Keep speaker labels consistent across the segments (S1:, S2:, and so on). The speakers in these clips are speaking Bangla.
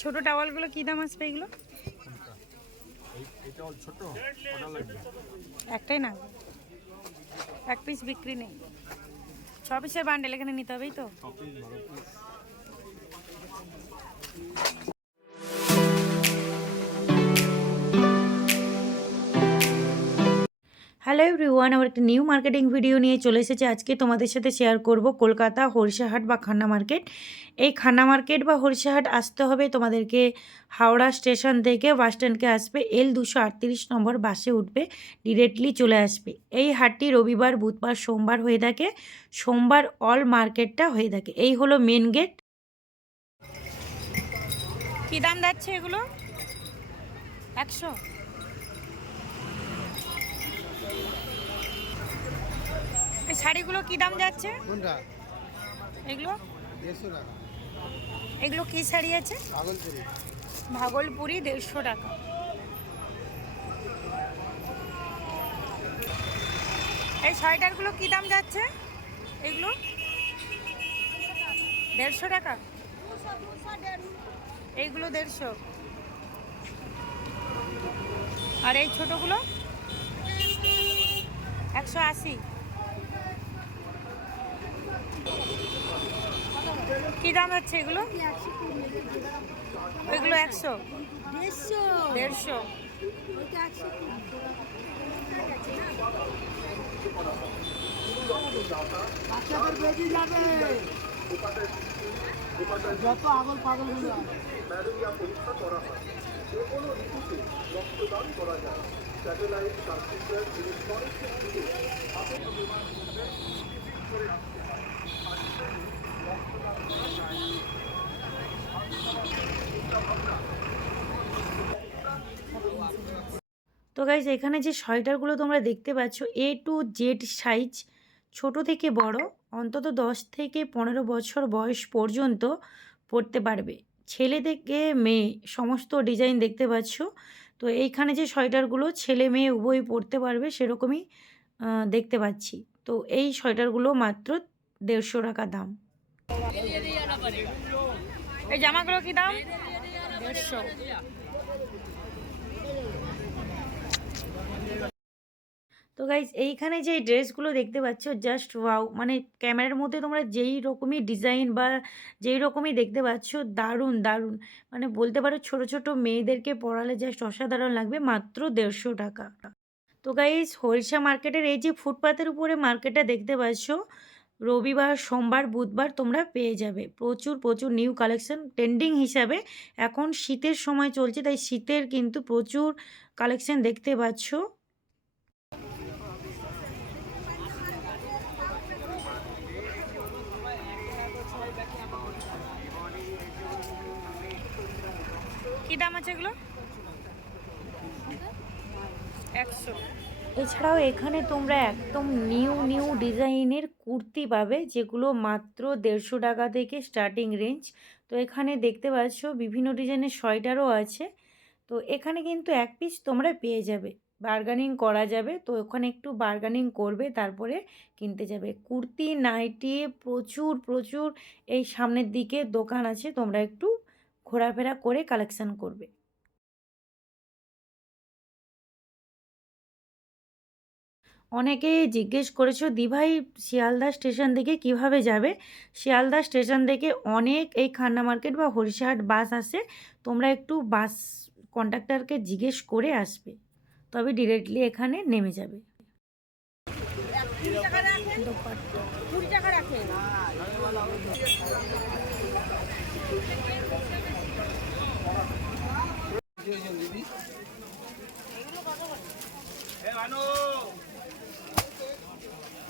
S1: ছোট টাওয়ালগুলো কি দাম আসবে এগুলো? একটাই না? এক পিস বিক্রি নেই। ছ পিসের বান্ডেল এখানে নিতে হবেই তো? হ্যালো এভরিওয়ান, আমার একটা নিউ মার্কেটিং ভিডিও নিয়ে চলে এসেছে। আজকে তোমাদের সাথে শেয়ার করব কলকাতা হরিষাহাট বা খান্না মার্কেট এই খান্না মার্কেট বা হরিষাহাট আসতে হবে তোমাদেরকে হাওড়া স্টেশন থেকে বাস স্ট্যান্ডকে আসবে এল দুশো আটত্রিশ নম্বর বাসে উঠবে ডিরেক্টলি চলে আসবে। এই হাটটি রবিবার, বুধবার, সোমবার হয়ে থাকে, সোমবার অল মার্কেটটা হয়ে থাকে। এই হলো মেন গেট কী দাম যাচ্ছে এগুলো? একশো। শাড়িগুলো কি দাম যাচ্ছে?
S2: কোনটা?
S1: এগুলো?
S2: দেড়শো টাকা।
S1: এগুলো কি শাড়ি আছে?
S2: পাগলপুরি
S1: ভাগলপুরি দেড়শো টাকা। এই সোয়েটারগুলো কি দাম যাচ্ছে? এগুলো? দেড়শো টাকা? এইগুলো দেড়শো। আর এই ছোটোগুলো? একশো আশি। কি দাম হচ্ছে এগুলো? এগুলো একশো।
S3: দেড়শো।
S1: দেড়শো
S3: ওইটা একশো কুড়ি।
S2: বাচ্চাদের বেরিয়ে যাবে যত আগল পাগল হয়ে যাবে
S1: তো গাইজ এখানে যে সোয়েটারগুলো তোমরা দেখতে পাচ্ছ এ টু জেড সাইজ ছোট থেকে বড় অন্তত দশ থেকে পনেরো বছর বয়স পর্যন্ত পরতে পারবে। ছেলে থেকে মেয়ে সমস্ত ডিজাইন দেখতে পাচ্ছ। তো এইখানে যে সোয়েটারগুলো ছেলে মেয়ে উভয় পরতে পারবে সেরকমই দেখতে পাচ্ছি। তো এই সোয়েটারগুলো মাত্র দেড়শো টাকা দাম। এই জামাগুলো কি দাম? দেড়শো। তো গাইজ এইখানে যে ড্রেসগুলো দেখতে পাচ্ছ জাস্ট ওয়াও মানে ক্যামেরার মধ্যে তোমরা যেই রকমই ডিজাইন বা যেই রকমই দেখতে পাচ্ছ, দারুণ দারুণ। মানে বলতে পারো ছোট ছোট মেয়েদেরকে পড়ালে জাস্ট অসাধারণ লাগবে, মাত্র দেড়শো টাকা। তো গাইজ হরিষা মার্কেটের এই যে ফুটপাতের উপরে মার্কেটটা দেখতে পাচ্ছ, রবিবার, সোমবার, বুধবার তোমরা পেয়ে যাবে। প্রচুর প্রচুর নিউ কালেকশন ট্রেন্ডিং হিসাবে এখন শীতের সময় চলছে, তাই শীতের কিন্তু প্রচুর কালেকশন দেখতে পাচ্ছ। কি দাম আছে এগুলো? একশো। এছাড়াও এখানে তোমরা একদম নিউ নিউ ডিজাইনের কুর্তি পাবে, যেগুলো মাত্র দেড়শো টাকা থেকে স্টার্টিং রেঞ্জ। তো এখানে দেখতে পাচ্ছ বিভিন্ন ডিজাইনের সোয়েটারও আছে। তো এখানে কিন্তু এক পিস তোমরা পেয়ে যাবে। বার্গানিং করা যাবে, তো ওখানে একটু বার্গানিং করবে, তারপরে কিনতে যাবে। কুর্তি, নাইটি, প্রচুর প্রচুর এই সামনের দিকে দোকান আছে, তোমরা একটু ঘোরাফেরা করে কালেকশন করবে। অনেকে জিজ্ঞেস করেছ, দিভাই, শিয়ালদা স্টেশন থেকে কীভাবে যাবে? শিয়ালদা স্টেশন থেকে অনেক এই খান্না মার্কেট বা হরিশাহাট বাস আসে। তোমরা একটু বাস কন্ডাক্টরকে জিজ্ঞেস করে আসবে। তবে ডিরেক্টলি এখানে নেমে যাবে।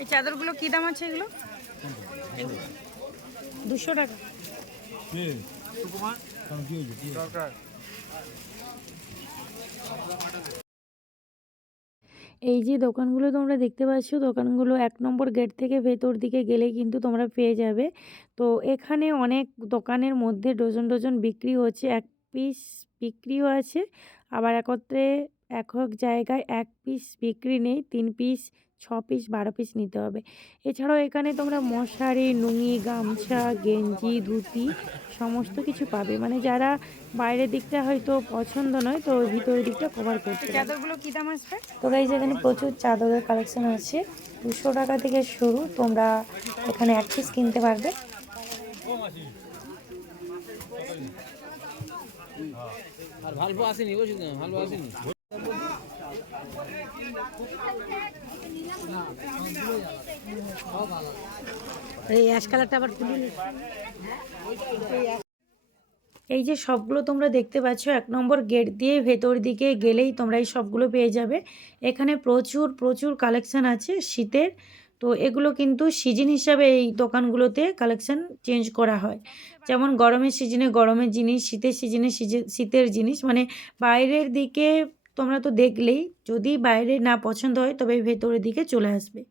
S1: এই চাদরগুলো কী দাম আছে এগুলো? দুশো টাকা। এই যে দোকানগুলো তোমরা দেখতে পাচ্ছ দোকানগুলো এক নম্বর গেট থেকে ভেতর দিকে গেলে কিন্তু তোমরা পেয়ে যাবে। তো এখানে অনেক দোকানের মধ্যে ডজন ডজন বিক্রি হচ্ছে। এক পিস বিক্রিও আছে। আবার একত্রে একক জায়গায় এক পিস বিক্রি নেই তিন পিস ছ পিস বারো পিস নিতে হবে। এছাড়াও এখানে তোমরা মশারি নুঙি গামছা গেঞ্জি ধুতি সমস্ত কিছু পাবে। মানে যারা বাইরের দিকটা হয়তো পছন্দ নয় তো ভিতরের দিকটা কভার করতে
S3: চাদরগুলো কি দাম আসবে?
S1: তো গাইজ এখানে প্রচুর চাদরের কালেকশন আছে। দুশো টাকা থেকে শুরু তোমরা এখানে এক পিস কিনতে পারবে।
S4: আর আসেনি বুঝলি আসেনি
S3: এই আবার
S1: এই যে সবগুলো তোমরা দেখতে পাচ্ছ, এক নম্বর গেট দিয়ে ভেতর দিকে গেলেই তোমরা এই সবগুলো পেয়ে যাবে। এখানে প্রচুর প্রচুর কালেকশন আছে। শীতের তো এগুলো কিন্তু সিজন হিসাবে এই দোকানগুলোতে কালেকশন চেঞ্জ করা হয়। যেমন গরমের সিজনে গরমের জিনিস শীতের সিজনে শীতের জিনিস মানে বাইরের দিকে তোমরা তো দেখলেই যদি বাইরে না পছন্দ হয় তবে ভেতরের দিকে চলে আসবে।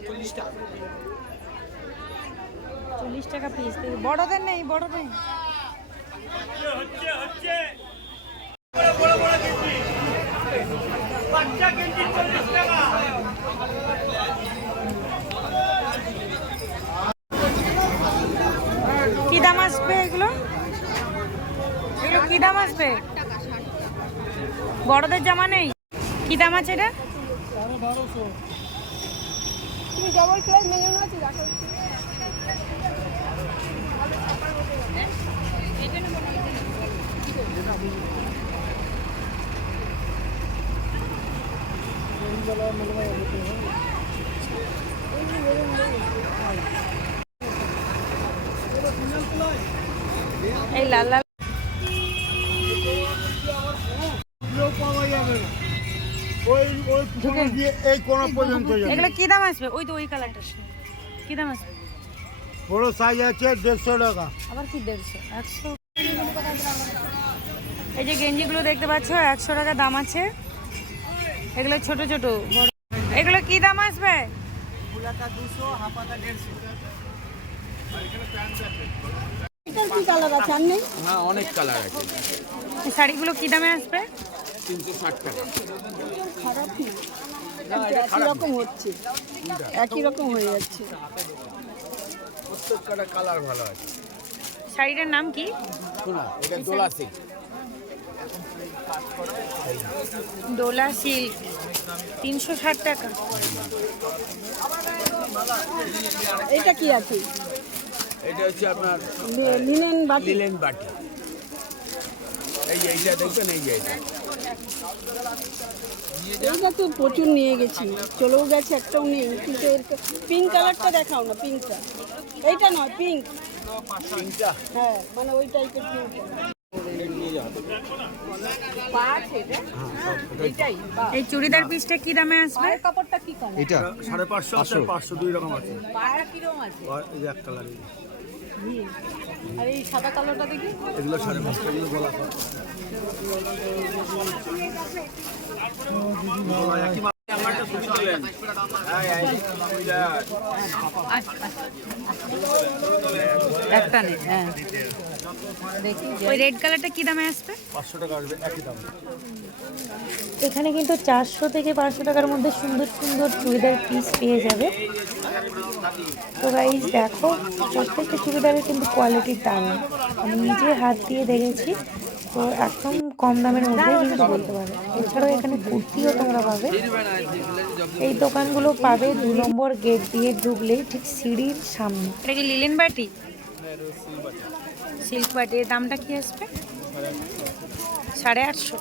S1: চল্লিশ টাকা। পিস বড়দের নেই বড় নেই কি দাম আসবে এগুলো এগুলো কি দাম আসবে বড়দের জামা নেই? কি দাম আছে এটা? এই লাল লাল
S2: এই পর্যন্ত
S1: এগুলো কি দাম আসবে? ওই তো ওই কালারটা কি দাম আসবে?
S2: বড় সাইজ আছে দেড়শো টাকা।
S1: আবার কি দেড়শো? একশো। এই যে গেঞ্জিগুলো দেখতে পাচ্ছ একশো টাকা দাম আছে। এগুলো ছোট ছোট বড়। এগুলো কি দাম আসবে?
S3: এটার কি কালার আছে আর নেই
S4: না অনেক কালার
S1: এই শাড়িগুলো কি দামে আসবে?
S4: তিনশো ষাট টাকা।
S3: খারাপ একই রকম হচ্ছে। একই রকম হয়ে যাচ্ছে।
S4: প্রত্যেকটা কালার ভালো আছে।
S1: শাড়িটার নাম কি?
S4: শোনা এটা দোলা সিল্ক।
S1: ডোলা সিল্ক। তিনশো ষাট টাকা।
S3: এটা কি আছে?
S4: এটা হচ্ছে আপনার
S3: লিনেন বাটি।
S4: লিলেন বাটি। এই এইটা দেখবেন এই যে এইটা
S3: তো প্রচুর নিয়ে গেছি। চলেও গেছে একটাও নেই। কিন্তু পিঙ্ক কালারটা দেখাও না পিঙ্কটা এইটা নয় পিঙ্ক হ্যাঁ মানে ওই টাইপের পিঙ্ক
S1: এই চুড়িদার পিসটা কি দামে আসবে?
S3: কাপড়টা কি
S5: এটা? সাড়ে পাঁচশো পাঁচশো। দুই রকম আছে।
S3: পায়ের কীরকম আছে?
S5: আর এই যে এক কালার
S3: নীল। আর এই সাদা কালোটা দেখি।
S5: এগুলো সাড়ে পাঁচশো এগুলো গলা
S3: একটা নেই হ্যাঁ।
S1: ওই রেড কালারটা কি দামে আসবে?
S5: পাঁচশো টাকা আসবে একই দাম।
S1: এখানে কিন্তু চারশো থেকে পাঁচশো টাকার মধ্যে সুন্দর সুন্দর চুড়িদার পিস পেয়ে যাবে। তো গাইজ দেখো প্রত্যেকটা চুড়িদারের কিন্তু কোয়ালিটির দারুণ আমি নিজে হাত দিয়ে দেখেছি তো একদম কম দামের মধ্যে কিন্তু বলতে পারো। এছাড়াও এখানে কুর্তিও তোমরা পাবে। এই দোকানগুলো পাবে দু নম্বর গেট দিয়ে ঢুকলেই ঠিক সিঁড়ির সামনে। এটা কি লিলেন বাটি? সিল্ক পাটি এর দামটা কি আসবে? সাড়ে আটশো।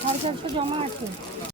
S1: সাড়ে চারশো জমা আছে।